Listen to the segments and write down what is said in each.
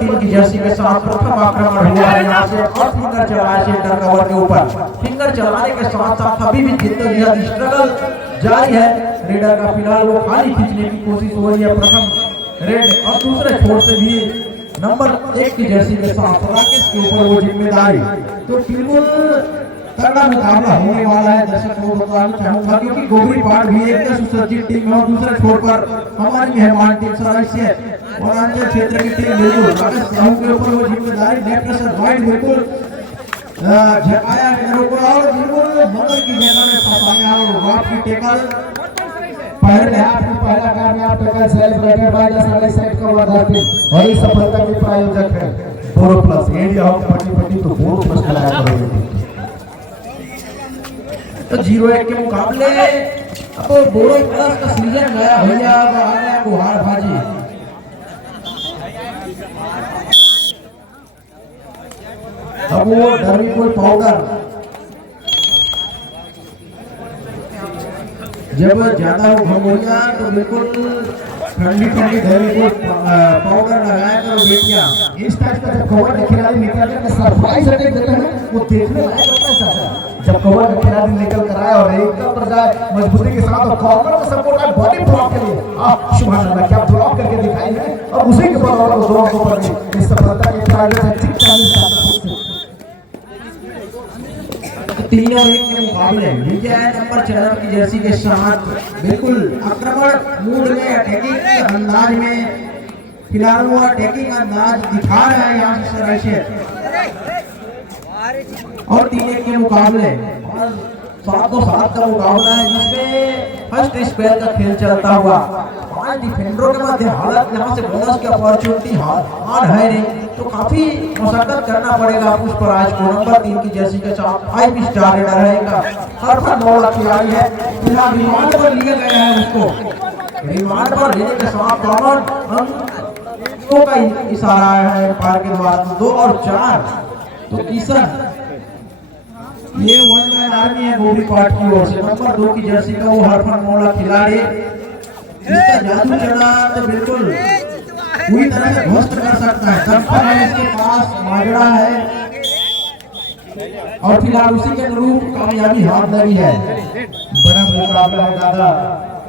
3 की जर्सी के साथ प्रथम आक्रमण हुआ है यहाँ से और फिंगर चलाया सेंटर कवर के ऊपर। फिंगर चलाने के साथ साथ अभी भी जिद्दोजहद स्ट्रगल जारी है रेडर का। फिलहाल वो खाली खींचने की कोशिश हो रही है प्रथम रेड और दूसरे छोर से भी नंबर 1 की जर्सी के साथ राकेश के ऊपर वो जिम्मेदारी। तो बिल्कुल तगड़ा मुकाबला होने वाला है दर्शक को बताना चाहूंगा क्योंकि गोगरी पार्ट भी एक सुसज्जित टीम है और दूसरे छोर पर हमारी मेहमान टीम सदस्य वनांचल क्षेत्र की टीम बिल्कुल राकेश साहू के ऊपर वो जिम्मेदारी। लेफ्ट से राइट बिल्कुल झकाया और बिल्कुल मगर की जगह में फंसाया और वाप की टेकल पहला कामयाब tackle celebrated by the sunlight cover धारती और इस सफलता के प्रायोजक है बोरो प्लस एरिया ऑफ पट्टी तो बोरो प्लस खिलाया करेंगे। तो 0-1 के मुकाबले अब बोरो प्लस का सीजन गया भैया अब आ गया गुहार भाजी। अब वो डरवी कोई पाउडर जब ज्यादा घम हो गया तो बिल्कुल ठंडी धरी को पाउडर लगाया करो बेटिया। इस टाइप का जब कवर खिलाड़ी निकल के सरप्राइज अटैक देते हैं वो देखने लायक होता है सर। जब कवर का खिलाड़ी निकल कर आया और एकदम पर जाए मजबूती के साथ और कॉर्नर में सपोर्ट है बॉडी ब्लॉक के लिए आप सुभान अल्लाह क्या ब्लॉक करके दिखाएंगे और उसी के बाद और दोनों को पर इस सफलता के प्रायोजक है 3-1 के मुकाबले विजय नंबर 14 की जर्सी के साथ बिल्कुल आक्रमण मूड में अटैकिंग के अंदाज में फिलहाल वो अटैकिंग अंदाज दिखा रहा है यहाँ से सराइशे और 3-1 के मुकाबले 7-7 का मुकाबला है जिसमें फर्स्ट स्पेल का खेल चलता हुआ 5 डिफेंडरों के मध्य हालत यहाँ से बोनस की अपॉर्चुनिटी हार है नहीं तो काफी मशक्कत करना पड़ेगा पुष्पराज को। नंबर 3 की जर्सी के साथ 5 स्टार रेडर रहेगा हरफन मौला खिलाड़ी है। फिलहाल रिमांड पर लिया गया है उसको रिमांड पर लेने के साथ का इशारा है पार के द्वारा 2 और 4 तो किशन ये 1 मैन आर्मी है गोभी पार्ट की ओर से। नंबर 2 की जर्सी का वो हरफन मौला खिलाड़ी इसका जादू चला तो बिल्कुल पूरी तरह से ध्वस्त कर सकता है। दफ्तर है इसके पास माजरा है और फिलहाल उसी के अनुरूप कामयाबी हाथ लगी है। बड़ा मुकाबला है दादा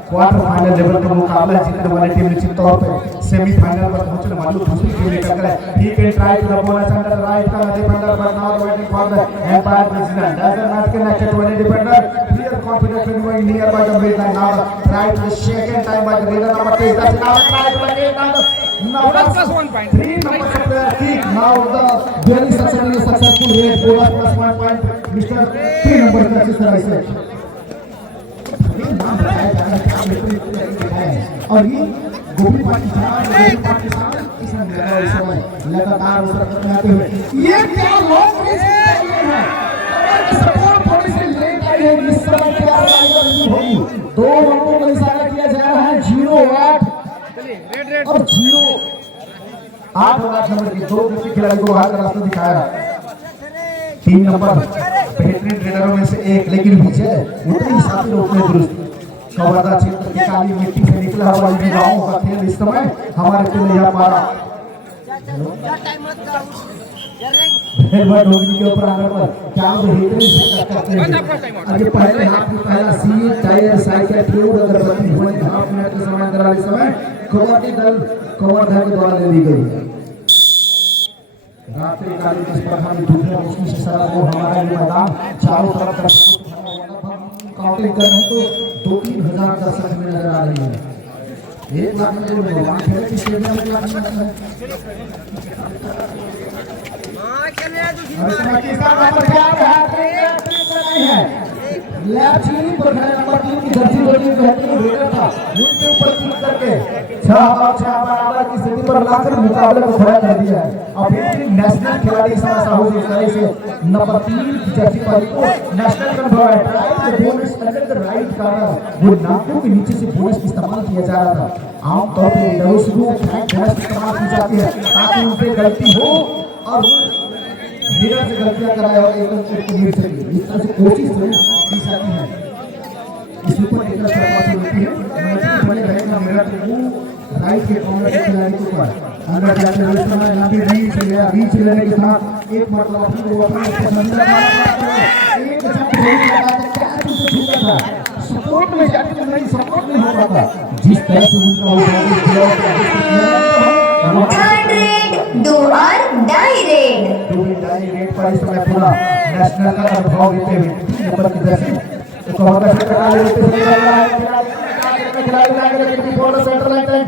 क्वार्टर फाइनल लेवल का मुकाबला जीतने वाली टीम निश्चित तौर पे सेमीफाइनल पर पहुंचने वाली दूसरी टीम निकल गए। He can try to the ball under right का defender but now waiting for the umpire president doesn't not connected to any defender clear confidence when going near by the midline now try to the second time by the leader number 3 that's now try to again now plus 1 point 3 number player kick now the very successful rate bonus plus 1 point Mr. 3 number का इस तरह से और ये गोभी पाकिस्तान लगातार आते हुए ये क्या लोग है सपोर्ट थोड़ी सी लेट आई है इस समय क्या होगी 2 रनों का इशारा किया जा रहा है 0-8 और 0-8 नंबर की 2 दूसरे खिलाड़ी को बाहर का रास्ता दिखाया 3 नंबर बेहतरीन रेडरों में से एक लेकिन विजय उतने ही साथी रोकने दुरुस्त कवर्धा क्षेत्र की काली मिट्टी से निकला हुआ युवाओं का खेल इस समय हमारे के लिए हमारा डोगरी के ऊपर आने पर क्या बेहतरीन करते हैं। अभी पहले हाथ में पहला सी टायर साइकिल ट्यूब अगरबत्ती हुए हाफ मिनट के समय अंदर वाले समय कबड्डी दल कवर्धा के द्वारा ले ली गई। रात्रि कालीन स्पर्धा में दूसरे मुश्किल से सर को हमारा ये मैदान चारों तरफ काउंटिंग कर रहे तो 2-3 हजार दर्शक में नजर आ रही है। 1 लाख में जो मेहमान खेल की स्टेडियम में पर नंबर 3 की जर्सी वाली बेहतरीन रेडर था उनके ऊपर क्लिक करके 6 बराबर की स्थिति पर लाकर मुकाबले को खड़ा कर दिया है। अब एक नेशनल खिलाड़ी साहू इस तरह से नंबर 3 की जर्सी पर को नेशनल कंट्रोल है bonus under the right corner वो नाकों के नीचे से बोनस इस्तेमाल किया जा रहा था। आमतौर पर नोज को इस्तेमाल की जाती है ताकि उन पे गलती हो और लीडर से गलतियां कराए और एकदम लीड सके इस तरह से कोशिश की जाती है। इस ऊपर एक तरह से होती है मैच बने रहेगा मेरा वो राइट के कॉर्नर के खिलाड़ी के ऊपर अंदर जाते हुए समय लंबी रीच लिया, रीच लेने के साथ एक मतलब अपनी वो अपने एक शॉट नहीं लगा तो क्या तुमसे छूटा था, सपोर्ट में जाके तो नहीं, सपोर्ट नहीं हो पाता जिस तरह से उनका वो थर्ड रेड दो और डायरेक्ट पर इस समय पूरा नेशनल का अनुभव लेते हुए नंबर की जर्सी को होगा से करा लेते हुए खिलाड़ी लग रहे हैं ball centre line time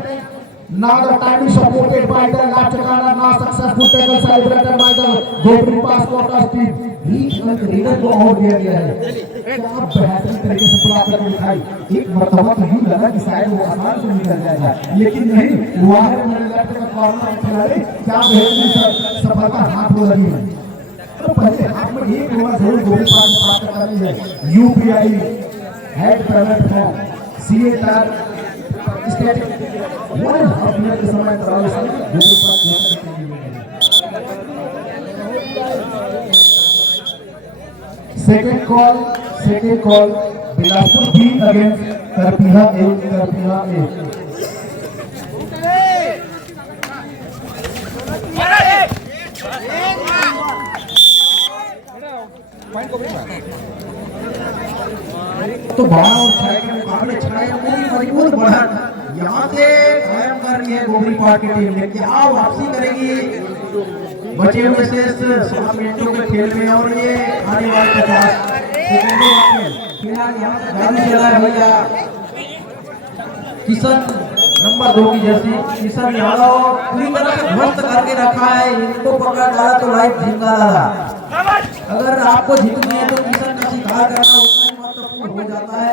now the time is supported by the Lachakana now successful tackle celebrated by the Gopri pass quarter team reader को आउट दिया गया है क्या बेहतरीन तरीके से ब्लॉक करके दिखाई एक मरतबा तो यूं लगा कि शायद वो आसान से निकल जाएगा लेकिन नहीं वहां मेरे लेफ्ट का कॉर्नर खिलाड़ी क्या बेहतरीन सफलता हाथ में लगी है तो पहले हाथ में एक ओवर जरूर गोली पास करनी है यूपीआई हेड पेमेंट फॉर्म सीएटर स्टेट वन हाफ मिनट के समय करावे से गोली पास सेकंड कॉल बिलासपुर बी अगेंस्ट करपीहा ए तो बड़ा और छाया के मुकाबले छाया पूरी मजबूत बढ़ा यहाँ से कायम कर रही है गोबरी पार्क की टीम ने क्या वापसी करेगी बचे हुए से 7 मिनटों के खेल में और ये आने वाले 50 सेकंडों में फिलहाल यहाँ से जारी चला है भैया किशन नंबर 2 की जर्सी किशन यादव पूरी तरह से ध्वस्त करके रखा है इनको पकड़ डाला तो लाइफ झिंगा डाला अगर आपको जीतनी है तो किशन का शिकार करना उतना ही महत्वपूर्ण हो जाता है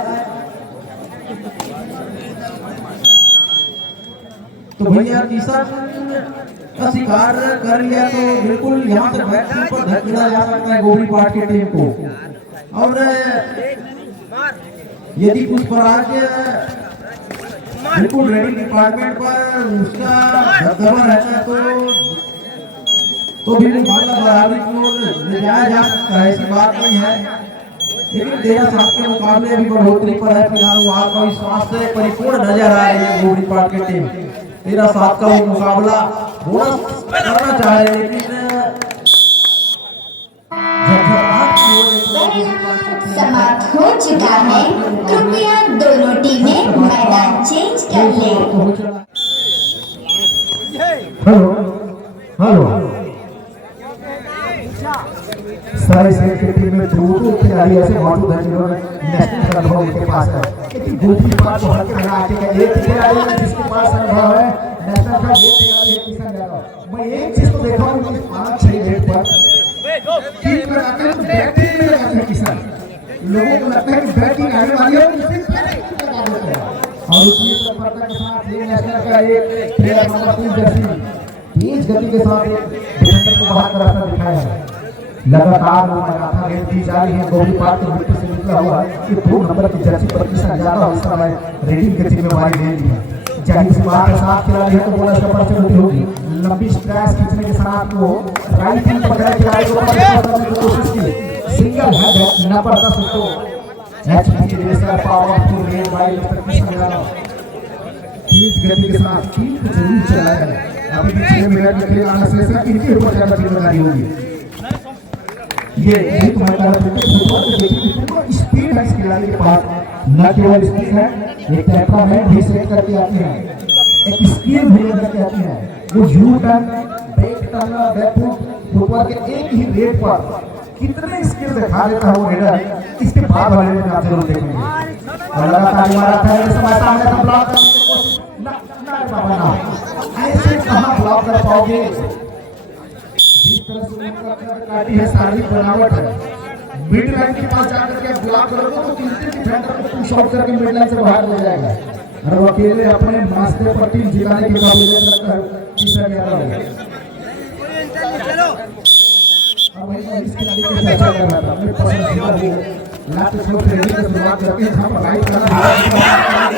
तो भैया किशन का शिकार कर लिया तो बिल्कुल यहाँ से बैटिंग पर धकेला जा सकता है गोबरी पार्क की टीम को और यदि पुष्पराज बिल्कुल रेडिंग डिपार्टमेंट पर उसका दबदबा रहता है तो भी मुकाबला बराबरी को ले जाया जा सकता है ऐसी बात नहीं है लेकिन 13-7 के मुकाबले अभी बढ़ोतरी पर है फिलहाल वहाँ का विश्वास से परिपूर्ण नजर आ रही है गोबरी पार्क की टीम 13-7 का वो मुकाबला बोनस करना चाह रहे लेकिन समाप्त हो चुका है कृपया दोनों टीमें मैदान चेंज कर ले हेलो सारे शहर की टीम में दो खिलाड़ी ऐसे मौजूद हैं जिन्होंने नेशनल का अनुभव उनके पास है लेकिन दूसरी बात तो हल्के में आती है एक खिलाड़ी जिसके पास अनुभव है नेशनल का एक खिलाड़ी है किशन यादव मैं एक चीज तो देखा हूँ कि 5-6 रेट पर टीम लगाते हैं तो बैटिंग में लगाते हैं किशन लोगों को लगता है कि बैटिंग आने वाली है और उसकी सफलता के साथ ये नेशनल का एक प्लेयर नंबर 3 जर्सी तेज गति के साथ एक डिफेंडर को बाहर का रास्ता दिखाया है लगातार वो लगातार रेड दी जा रही है गोबरी पार्क के मिट्टी से निकला हुआ ये 2 नंबर की जर्सी पर किशन यादव इस समय रेडिंग की जिम्मेवारी ले ली है जाहिर सी बात है 7 खिलाड़ी है तो बोनस का पर्ची होती होगी लंबी स्ट्रैच खींचने के साथ वो राइट हैंड पकड़े खिलाड़ी को करने की कोशिश की सिंगल हेड न पड़ता उसको HP racer powerful raid by Kishan Yadav तेज गति के साथ टीम को जरूर चलाया है अभी भी 6 मिनट में खेल आने से इनके ऊपर ज्यादा जिम्मेदारी होगी ये एक मैदान में फुटबॉल को देखिए कितना स्पीड है इस खिलाड़ी के पास न केवल स्पीड है एक टेम्परामेंट भी सेट करके आती है एक स्किल भी लेकर आती है वो U turn back turn back foot football के एक ही रेट पर कितने स्किल दिखा देता है वो रेडर इसके बाद वाले में आप जरूर देखेंगे और लगातार मारा था इस समय सामने का ब्लॉक करने की कोशिश ना बाबा ना ऐसे कहां ब्लॉक कर पाओगे जिस तरह से उनका काटी है शारीरिक बनावट है मिड लाइन के पास जाकर के ब्लॉक करोगे तो तीसरे डिफेंडर को पुश आउट करके मिड लाइन से बाहर ले जाएगा और वो अकेले अपने मास्टर पर टीम जिताने के काबिलियत रखता है किशन यादव अब मैं इसके लिए चर्चा कर रहा था अपने पसंद खिलाड़ी है लास्ट शॉट से रेडी शुरुआत करके जहां पर राइट करना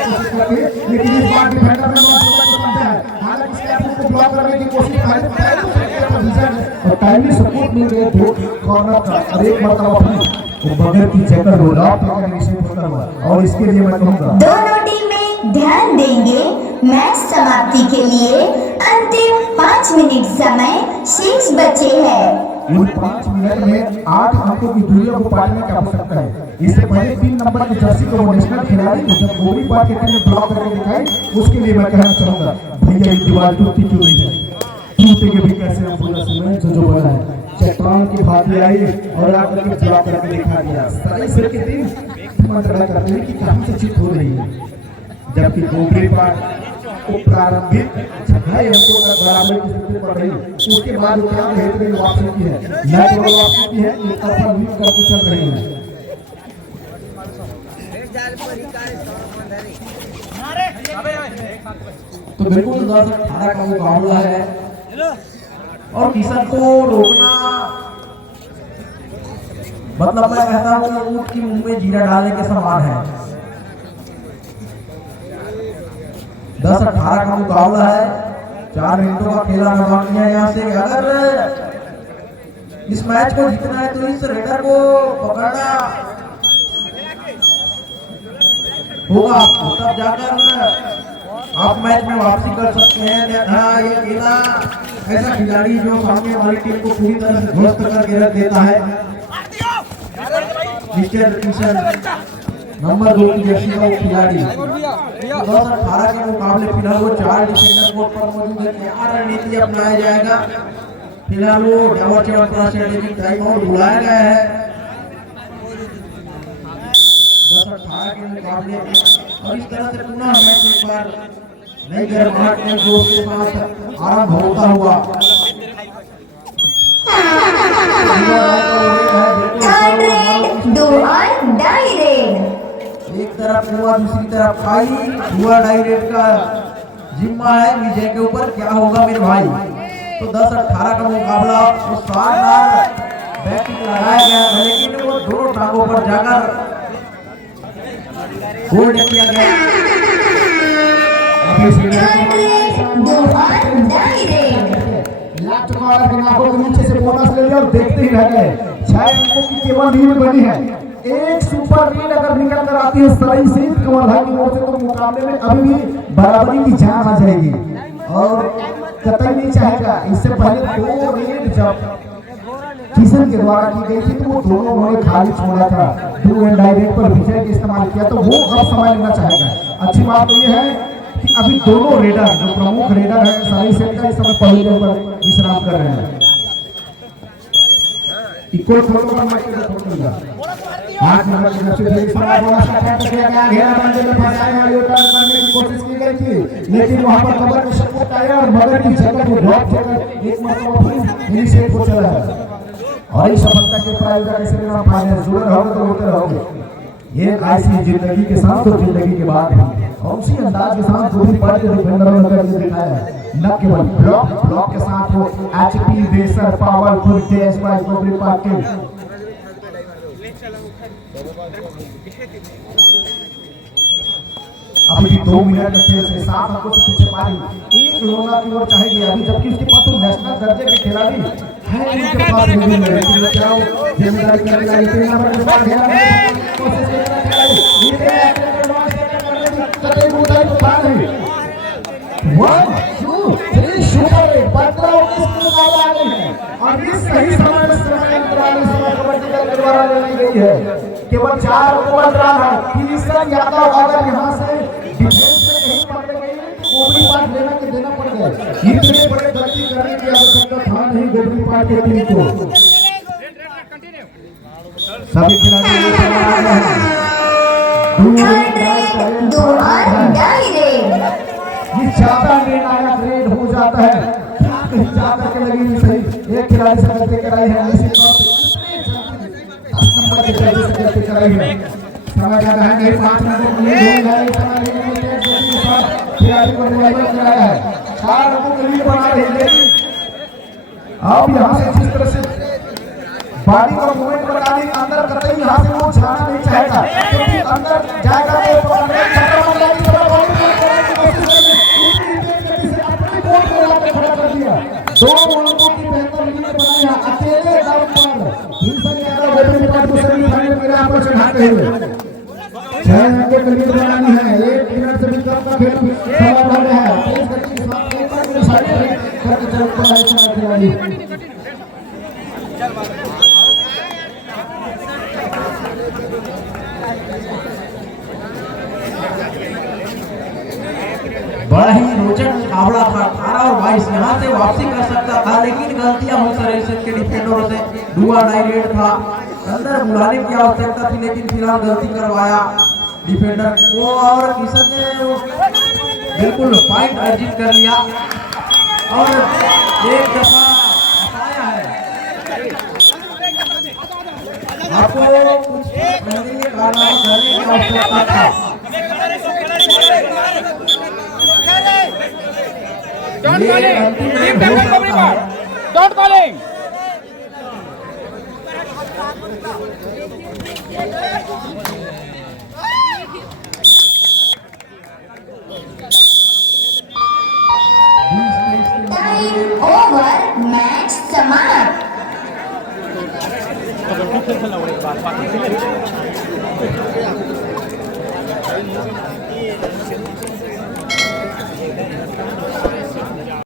कोशिश करके लेकिन इस बार डिफेंडर ने मौका बनता है हालांकि स्टैप को ब्लॉक करने की कोशिश कर और टाइमली सपोर्ट मिल गया दो कॉर्नर का और एक मरतबा वो बगैर की चेकर हो रहा है और इसके लिए मैं कहूंगा दोनों टीमें ध्यान देंगे। मैच समाप्ति के लिए अंतिम 5 मिनट समय शेष बचे हैं। इन 5 मिनट में 8 अंकों की दूरी को पाने की आवश्यकता है। इससे पहले 3 नंबर की जर्सी को वो नेशनल खिलाड़ी को जब गोली पार के टीम ने ब्लॉक करके दिखाई, उसके लिए मैं कहना चाहूंगा भैया ये दीवार टूटती क्यों नहीं है, टूटेगी भी कैसे हम पूरा समय जो बना है चट्टान की भांति आई और आकर के ब्लॉक करके दिखा दिया। सारे सिर के दिन मंत्रणा करते हैं कि कहां से चूक हो रही है, जबकि गोली पार को प्रारंभिक जगह हमको बराबर की स्थिति पड़ रही उसके बाद क्या बेहतरीन वापसी की है, मैच वापसी की है, एक तरफा लीड करके चल रही है। तो बिल्कुल 10-18 का मुकाबला है और किशन को रोकना मतलब मैं कहता हूँ कि ऊँट की मुंह में जीरा डालने के समान है। 10-18 का मुकाबला है, 4 मिनटों का खेला बाकी है। यहाँ से अगर इस मैच को जीतना है तो इस रेडर को पकड़ना होगा, तब जाकर आप मैच में वापसी कर सकते हैं। हाँ, ये खेला ऐसा खिलाड़ी जो सामने वाली टीम को पूरी तरह से ध्वस्त करके रख देता है। नंबर 2 की जर्सी का वो खिलाड़ी 10-18 के मुकाबले फिलहाल वो 4 डिफेंडर कोर्ट पर मौजूद है। क्या रणनीति अपनाया जाएगा? फिलहाल वो डावर चरण स्ट्रेटेजिक टाइम आउट बुलाया गया है 10-18 के मुकाबले और इस तरह से पुनः मैच एक बार नई गर्माहट में जोश के साथ आरंभ होता हुआ। एक तरफ हुआ, दूसरी तरफ खाई हुआ। डायरेक्ट का जिम्मा है विजय के ऊपर, क्या होगा मेरे भाई। तो 10-18 का मुकाबला वो शानदार बैटिंग लगाया गया है, लेकिन वो दोनों टांगों पर जाकर गोल किया गया। नीचे से बोनस ले लिया और देखते ही रह गए। 6 अंकों की केवल लीड बनी है। एक सुपर लीड अगर निकल कर आती है सही से कमलहा की ओर से तो मुकाबले में अभी भी बराबरी की जान आ जाएगी और कतई नहीं चाहेगा। इससे पहले 2 लीड जब किशन के द्वारा की गई थी तो वो दोनों उन्होंने खाली छोड़ा था, डू एंड डायरेक्ट पर विजय का इस्तेमाल किया, तो वो अब समय लेना चाहेगा। अच्छी बात तो ये है कि अभी दोनों रेडर जो प्रमुख रेडर है सारी सेट का इस समय पहले पर विश्राम कर रहे हैं। इक्वल थोड़ा का मैच का थोड़ा 8 नंबर की नक्शे से इस्तेमाल बोला सकता है। किया गया घेरा बंदे में फंसाया और यूटर्न करने की कोशिश की गई थी, लेकिन वहां पर कवर की शक्ति आया और मगर की जगह को ड्रॉप कर एक मतलब फिर इनिशिएट हो चला है और इस सफलता के प्राइज का कैसे लेना फाइनल जुड़े रहोगे तो होते रहोगे। ये ऐसी जिंदगी के साथ और जिंदगी के बाद है और उसी अंदाज के साथ जो भी बड़े डिफेंडरों ने करके दिखाया है, न केवल ब्लॉक के साथ वो HP racer powerful test by Gobari Patil. अभी 2 मिनट के खेल से 7 अंकों से पीछे पारी एक लोना की ओर चाहेगी अभी, जबकि उसके पास तो नेशनल दर्जे के खिलाड़ी है उनके पास नहीं है। लेकिन क्या जिम्मेदारी करेगा इतने नंबर के बाद घेरा कोशिश करेगा खिलाड़ी ये कतई मुद्दा तो था नहीं। 1 2 3 सुपर 15-19 की मुकाबला आ गई है और इस सही समय में समय कबड्डी दल के द्वारा ली गई है। केवल 4 ओवर रन है। किशन यादव अगर यहां से डिफेंस में नहीं पकड़ गई तो गोबरी पाट लेना के देना पड़ गया। इतने बड़े गलती करने की आवश्यकता था नहीं गोबरी पाट की टीम को। सभी खिलाड़ी ये ज्यादा निर्णायक रेड हो जाता है, कहीं ज्यादा के लगी नहीं सही। एक खिलाड़ी से गलती कराई है, ऐसे नंबर के जल्दी से गलती कराई है। समय ज्यादा है नहीं, 5 मिनट में खिलाड़ी को रिवाइवल कराया है, 4 रनों के लिए बना रही है। लेकिन अब यहाँ से जिस तरह से बॉडी का मूवमेंट बनाने के अंदर कतई यहाँ से वो जाना नहीं चाहेगा, क्योंकि अंदर जाएगा तो खतरा बन जाएगी। दो अंकों की बेहतर लीड बनाई है अकेले दम पर। किशन यादव गोबरी पाट को सेमीफाइनल में यहाँ पर चढ़ाते हुए 6 अंकों की लीड बनानी है। 1 मिनट से भी कम खेल समापन है। तेज गति के साथ एक पर साइड करके चलता है खिलाड़ी। बड़ा ही रोचक मुकाबला था। 18 और 22 यहाँ से वापसी कर सकता था, लेकिन गलतियां हुई सरेसन के डिफेंडरों से। डुआ डायरेक्ट था, अंदर बुलाने की आवश्यकता थी, लेकिन फिलहाल गलती करवाया डिफेंडर को और किशन ने बिल्कुल पॉइंट अर्जित कर लिया और एक दफा हटाया है। आपको कुछ पहले के कारनामा करने की आवश्यकता था। Don't call him. Leave the ball, everyone. Don't call him. Time over, match समाप्त।